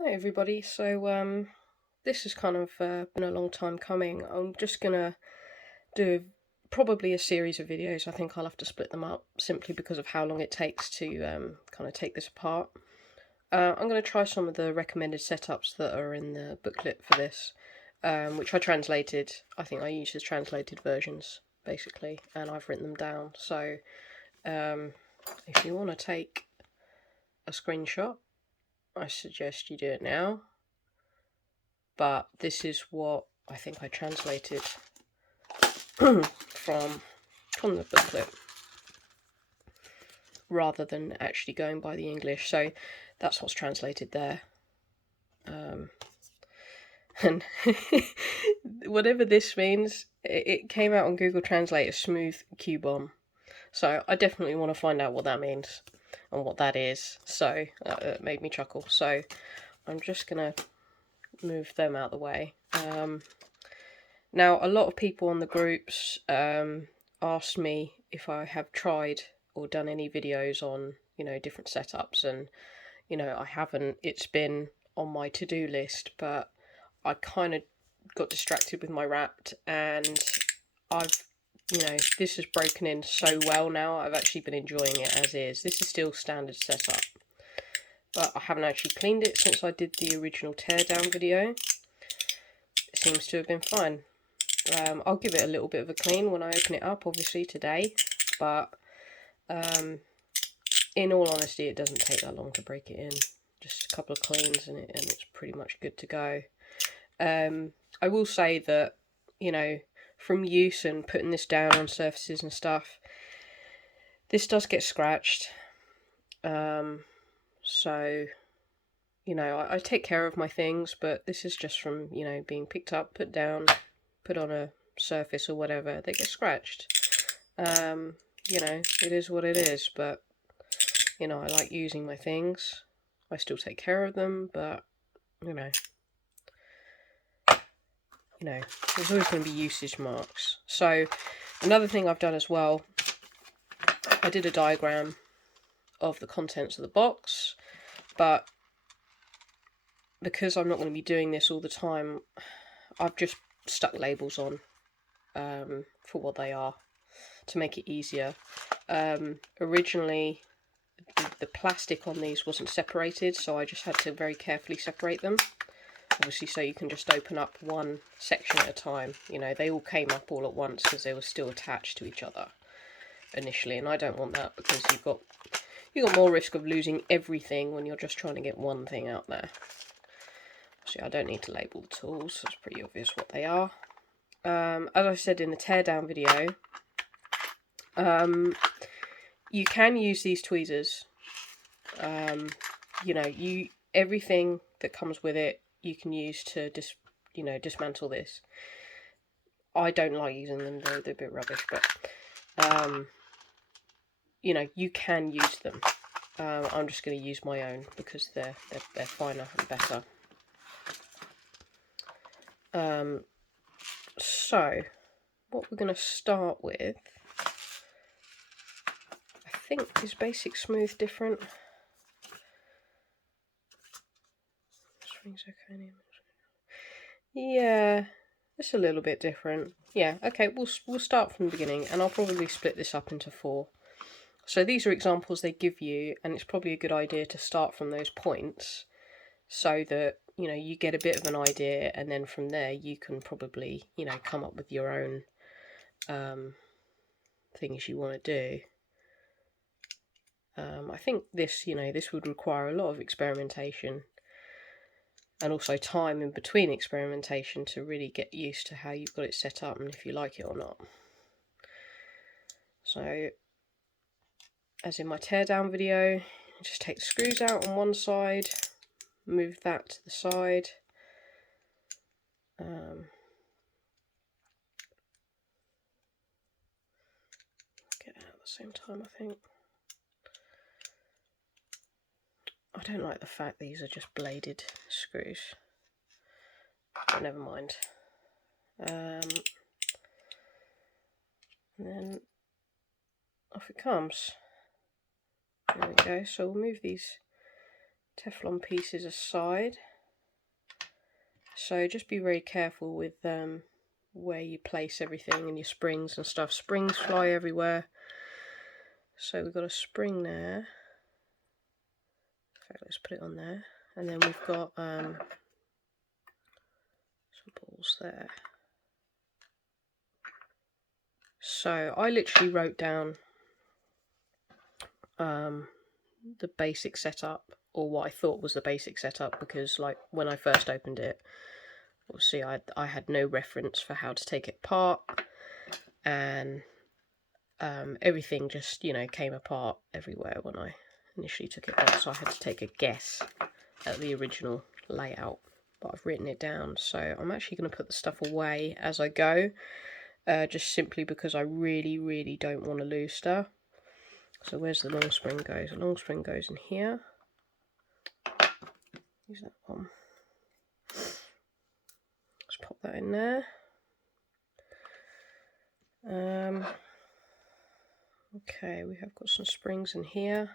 Hi everybody. This has kind of been a long time coming. I'm just gonna do probably a series of videos. I think I'll have to split them up simply because of how long it takes to kind of take this apart. I'm going to try some of the recommended setups that are in the booklet for this, which I translated. I think I used the translated versions basically, and I've written them down. So if you want to take a screenshot, I suggest you do it now. But this is what I think I translated from the booklet rather than actually going by the English. So that's what's translated there. And whatever this means, it came out on Google Translate as smooth Q-bomb. So I definitely want to find out what that means and what that is. So it made me chuckle. So I'm just going to move them out of the way. Now, a lot of people on the groups asked me if I have tried or done any videos on, different setups, and, I haven't. It's been on my to-do list, but I kind of got distracted with my Wrapped, and this has broken in so well now. I've actually been enjoying it as is. This is still standard setup, but I haven't actually cleaned it since I did the original teardown video. It seems to have been fine. I'll give it a little bit of a clean when I open it up, obviously, today. But in all honesty, it doesn't take that long to break it in. Just a couple of cleans and it's pretty much good to go. I will say that, from use and putting this down on surfaces and stuff, this does get scratched. So, I take care of my things, but this is just from, being picked up, put down, put on a surface or whatever, they get scratched. It is what it is, but, I like using my things. I still take care of them, but, there's always going to be usage marks. So, another thing I've done as well, I did a diagram of the contents of the box, but because I'm not going to be doing this all the time, I've just stuck labels on for what they are to make it easier. Originally, the plastic on these wasn't separated, so I just had to very carefully separate them. Obviously, so you can just open up one section at a time. They all came up all at once because they were still attached to each other initially, and I don't want that because you've got more risk of losing everything when you're just trying to get one thing out there. See, I don't need to label the tools, so it's pretty obvious what they are. As I said in the teardown video, you can use these tweezers. Everything that comes with it, you can use to dismantle this. I don't like using them; they're a bit rubbish, but you can use them. I'm just going to use my own because they're finer and better. So, what we're going to start with, I think, is basic smooth different. Yeah, it's a little bit different. Yeah, okay, we'll start from the beginning, and I'll probably split this up into 4. So these are examples they give you, and it's probably a good idea to start from those points so that, you get a bit of an idea, and then from there you can probably, come up with your own things you want to do. I think this would require a lot of experimentation and also time in between experimentation to really get used to how you've got it set up and if you like it or not. So, as in my teardown video, just take the screws out on one side, move that to the side, get out at the same time, I think. I don't like the fact these are just bladed screws, but never mind. And then off it comes. There we go. So we'll move these Teflon pieces aside. So just be very careful with where you place everything and your springs and stuff. Springs fly everywhere. So we've got a spring there. In fact, let's put it on there. And then we've got some balls there. So I literally wrote down the basic setup, or what I thought was the basic setup, because like when I first opened it, obviously I had no reference for how to take it apart, and everything just, you know, came apart everywhere when I initially took it out, so I had to take a guess at the original layout, but I've written it down. So I'm actually going to put the stuff away as I go, just simply because I really don't want to lose stuff. So where's the long spring goes? The long spring goes in here. Use that one. Let's pop that in there. Okay, we have got some springs in here.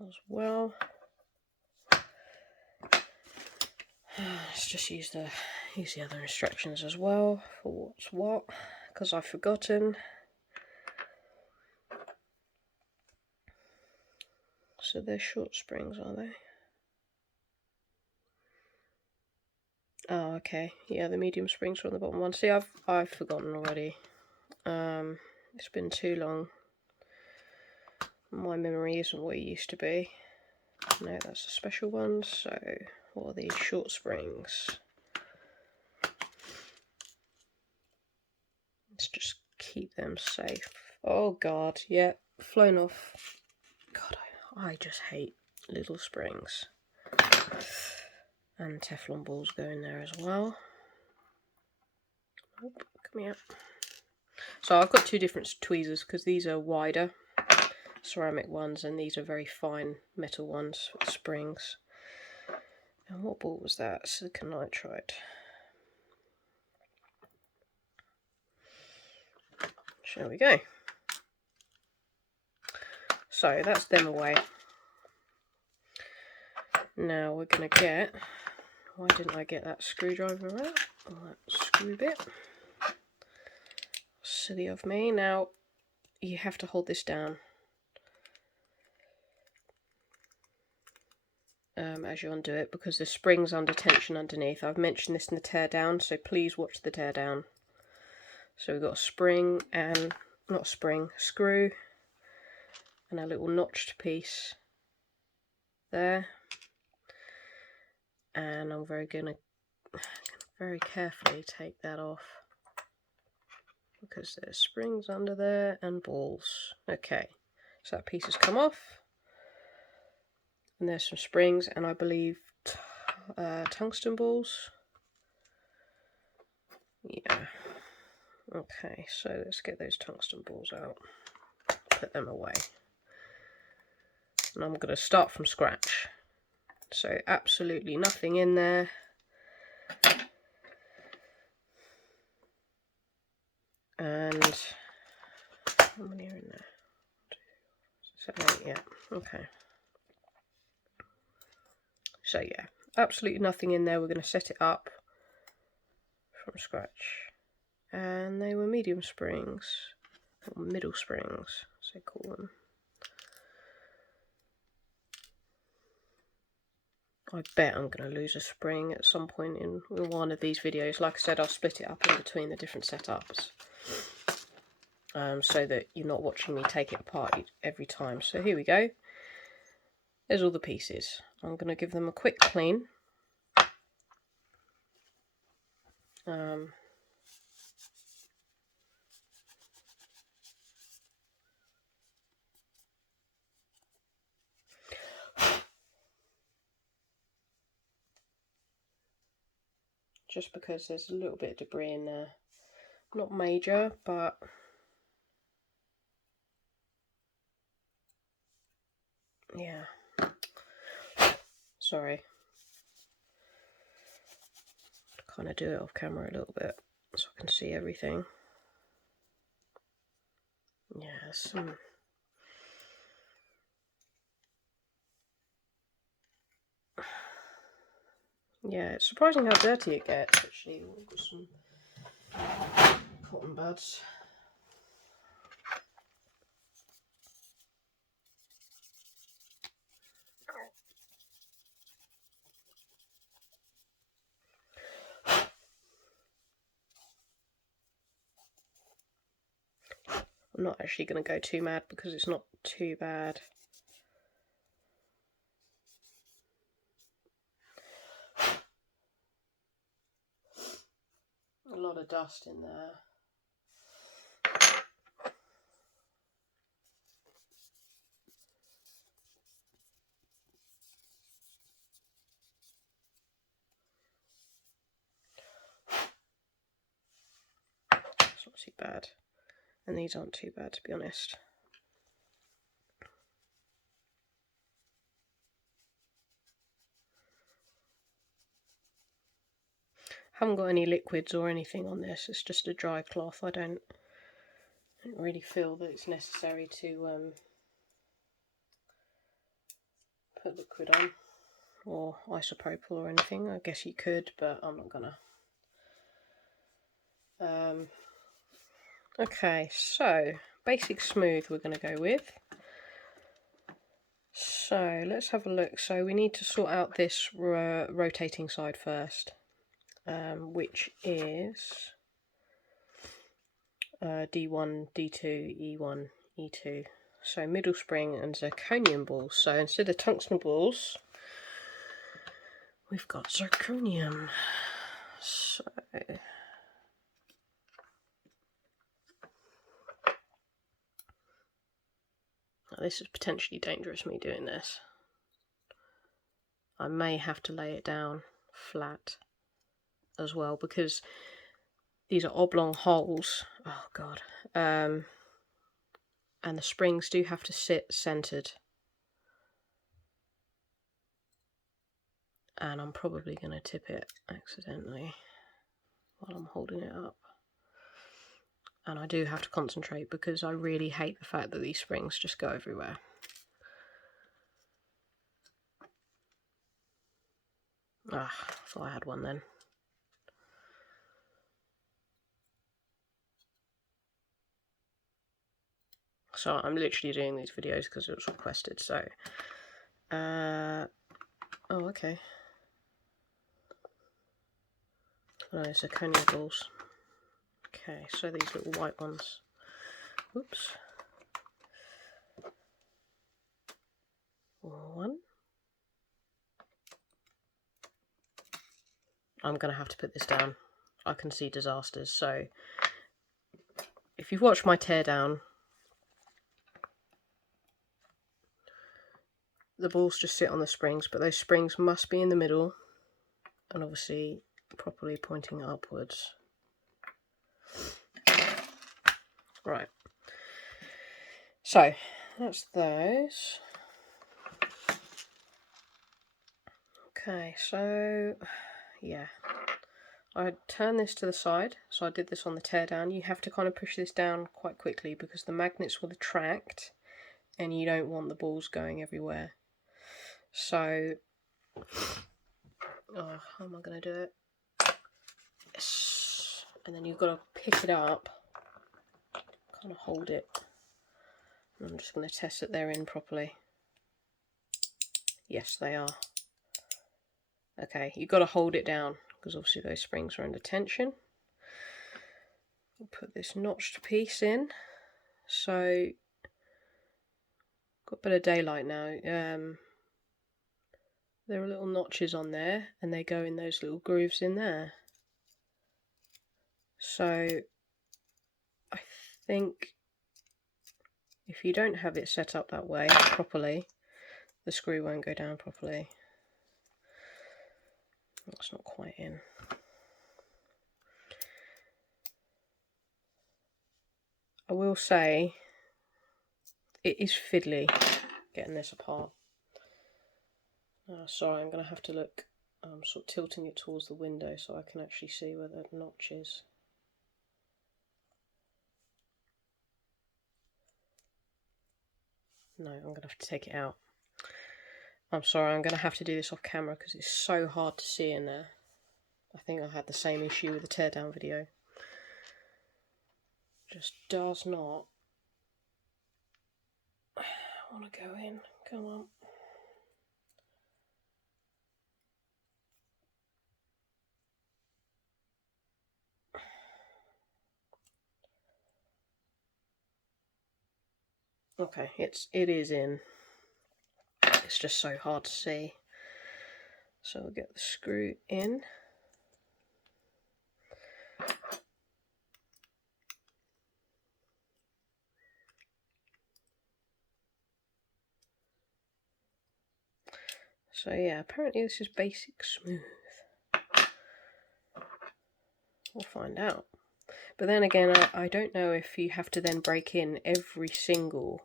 As well. Let's just use the other instructions as well for what's what, because I've forgotten. So they're short springs, are they? Oh, okay. Yeah, the medium springs are on the bottom one. See, I've forgotten already. It's been too long. My memory isn't what it used to be. No, that's the special ones. So what are these short springs? Let's just keep them safe. Oh god, yeah, flown off. God, I just hate little springs. And Teflon balls go in there as well. Oh, come here. So I've got two different tweezers because these are wider ceramic ones and these are very fine metal ones with springs. And what ball was that? Silicon nitride. There we go. So that's them away. Now we're going to get, why didn't I get that screwdriver out? Or that screw bit. Silly of me. Now you have to hold this down as you undo it, because the spring's under tension underneath. I've mentioned this in the tear down, so please watch the tear down. So we've got a spring and, not a spring, a screw and a little notched piece there. And I'm gonna very carefully take that off because there's springs under there and balls. Okay, so that piece has come off. And there's some springs and I believe tungsten balls. Yeah. Okay, so let's get those tungsten balls out. Put them away. And I'm going to start from scratch. So absolutely nothing in there. And how many are in there? 7, 8, yeah. Okay. So yeah, absolutely nothing in there. We're going to set it up from scratch. And they were medium springs, or middle springs, as they call them. I bet I'm going to lose a spring at some point in one of these videos. Like I said, I'll split it up in between the different setups, so that you're not watching me take it apart every time. So here we go. There's all the pieces. I'm going to give them a quick clean. Just because there's a little bit of debris in there. Not major, but yeah. Sorry. Kind of do it off camera a little bit so I can see everything. Yeah, some... Yeah, it's surprising how dirty it gets, actually. We've got some cotton buds. I'm not actually going to go too mad because it's not too bad. A lot of dust in there. It's not too bad. And these aren't too bad, to be honest. Haven't got any liquids or anything on this, it's just a dry cloth. I don't really feel that it's necessary to put liquid on or isopropyl or anything. I guess you could, but I'm not gonna. Okay, so basic smooth we're going to go with. So let's have a look. So we need to sort out this rotating side first, which is D1, D2, E1, E2. So middle spring and zirconium balls. So instead of tungsten balls, we've got zirconium. So this is potentially dangerous, me doing this. I may have to lay it down flat as well because these are oblong holes. Oh god. And the springs do have to sit centered. And I'm probably going to tip it accidentally while I'm holding it up. And I do have to concentrate because I really hate the fact that these springs just go everywhere. Ah, thought I had one then. So I'm literally doing these videos because it was requested, so... oh, okay. Oh, it's zirconia balls. Okay, so these little white ones. Oops. One. I'm going to have to put this down. I can see disasters, so... If you've watched my teardown, the balls just sit on the springs, but those springs must be in the middle and obviously properly pointing upwards. Right. So, that's those. Okay, so, yeah. I turn this to the side, so I did this on the teardown. You have to kind of push this down quite quickly because the magnets will attract and you don't want the balls going everywhere. So, oh, how am I going to do it? Yes. And then you've got to pick it up, kind of hold it. And I'm just going to test that they're in properly. Yes, they are. Okay, you've got to hold it down because obviously those springs are under tension. I'll put this notched piece in. So, got a bit of daylight now. There are little notches on there and they go in those little grooves in there. So, I think if you don't have it set up that way properly, the screw won't go down properly. That's not quite in. I will say it is fiddly getting this apart. Sorry, I'm going to have to look. I'm sort of tilting it towards the window so I can actually see where the notch is. No, I'm going to have to take it out. I'm sorry, I'm going to have to do this off camera because it's so hard to see in there. I think I had the same issue with the teardown video. Just does not want to go in. Come on. Okay, it is in. It's just so hard to see. So we'll get the screw in. So yeah, apparently this is basic smooth. We'll find out. But then again, I don't know if you have to then break in every single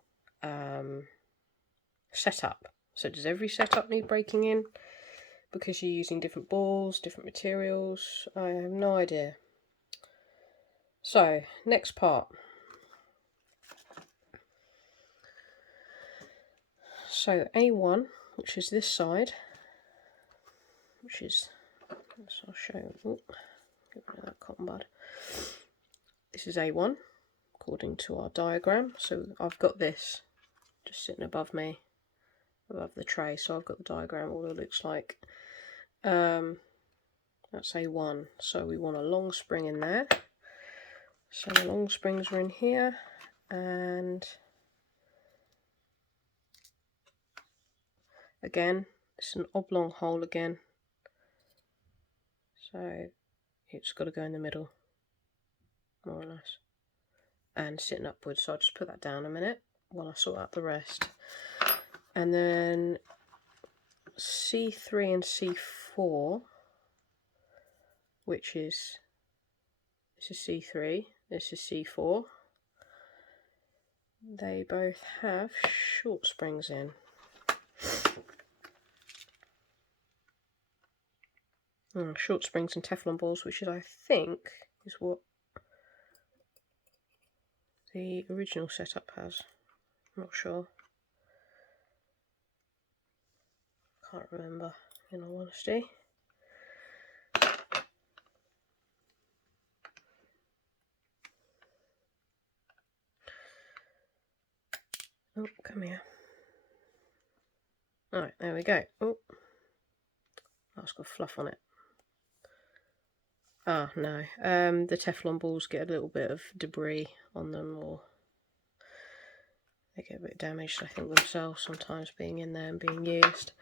setup. So does every setup need breaking in? Because you're using different balls, different materials? I have no idea. So, next part. So A1, which is this side, which is, I'll show you, oh, get rid of that cotton bud. This is A1, according to our diagram. So I've got this just sitting above me, above the tray, so I've got the diagram, what it looks like. That's A1, so we want a long spring in there. So the long springs are in here, and again, it's an oblong hole again, so it's got to go in the middle, more or less, and sitting upwards. So I'll just put that down a minute while I sort out the rest. And then C3 and C4, which is, this is C3, this is C4, they both have short springs in. Short springs and Teflon balls, which is, I think, is what the original setup has. I'm not sure. Can't remember, in all honesty. Oh, come here. Alright, there we go. Oh, that's got fluff on it. Ah, no. The Teflon balls get a little bit of debris on them, or they get a bit damaged, I think, themselves sometimes, being in there and being used.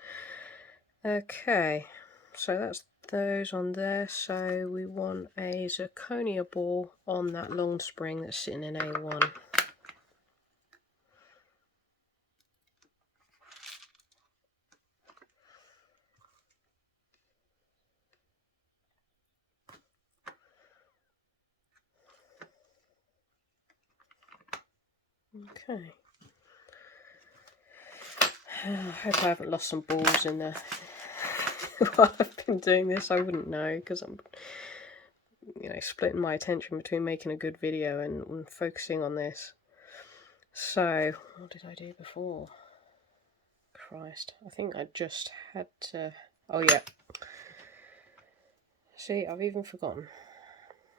Okay, so that's those on there. So we want a zirconia ball on that long spring that's sitting in A1. Okay. I hope I haven't lost some balls in there while I've been doing this. I wouldn't know, because I'm, splitting my attention between making a good video and focusing on this. So, what did I do before? Christ, I think I just had to... Oh yeah. See, I've even forgotten.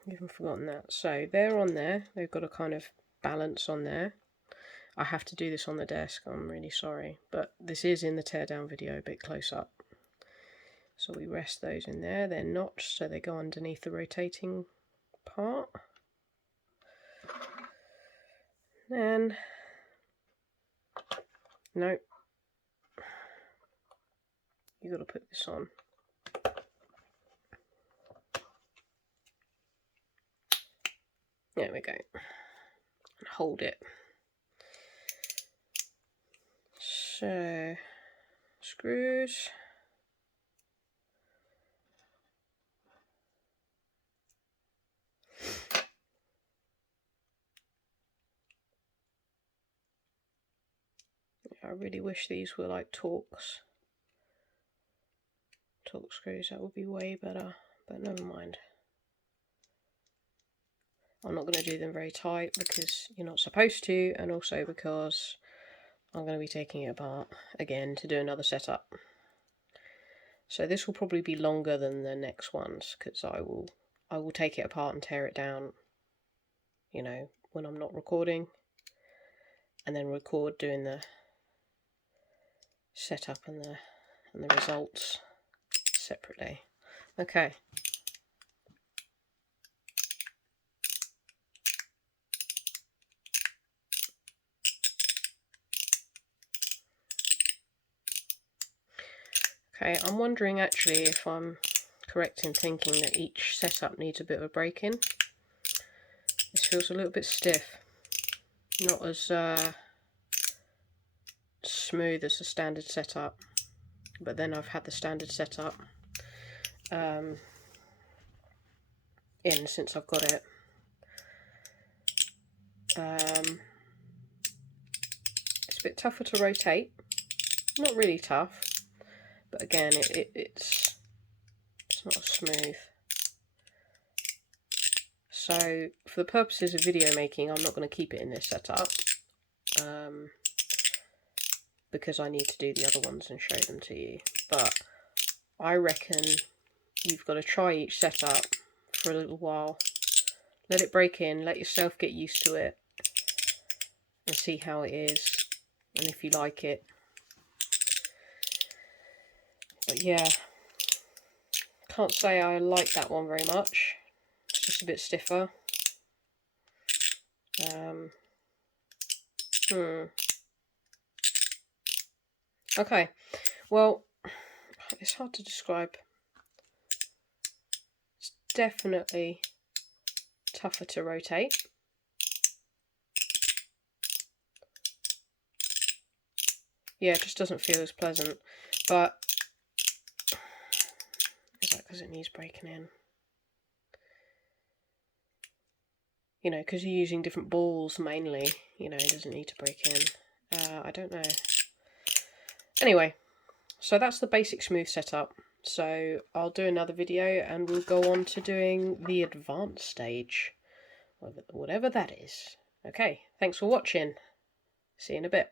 That. So they're on there. They've got a kind of balance on there. I have to do this on the desk, I'm really sorry, but this is in the teardown video, a bit close up. So we rest those in there. They're notched, so they go underneath the rotating part. Then, no, you've got to put this on. There we go. And hold it. So, screws. I really wish these were like Torx screws. That would be way better, but never mind. I'm not going to do them very tight because you're not supposed to, and also because I'm going to be taking it apart again to do another setup. So this will probably be longer than the next ones, because I will take it apart and tear it down, you know, when I'm not recording, and then record doing the setup and the results separately. Okay. Okay, I'm wondering actually if I'm correct in thinking that each setup needs a bit of a break in. This feels a little bit stiff, not as smooth as the standard setup, but then I've had the standard setup in since I've got it. It's a bit tougher to rotate, not really tough, but again it's not as smooth. So for the purposes of video making, I'm not going to keep it in this setup, because I need to do the other ones and show them to you. But I reckon you've got to try each setup for a little while, let it break in, let yourself get used to it, and see how it is, and if you like it. But yeah, can't say I like that one very much. It's just a bit stiffer. Okay, well, it's hard to describe. It's definitely tougher to rotate. Yeah, it just doesn't feel as pleasant. But is that because it needs breaking in? You know, because you're using different balls mainly, you know, it doesn't need to break in. I don't know. Anyway, so that's the basic smooth setup. So I'll do another video and we'll go on to doing the advanced stage, whatever that is. Okay, thanks for watching. See you in a bit.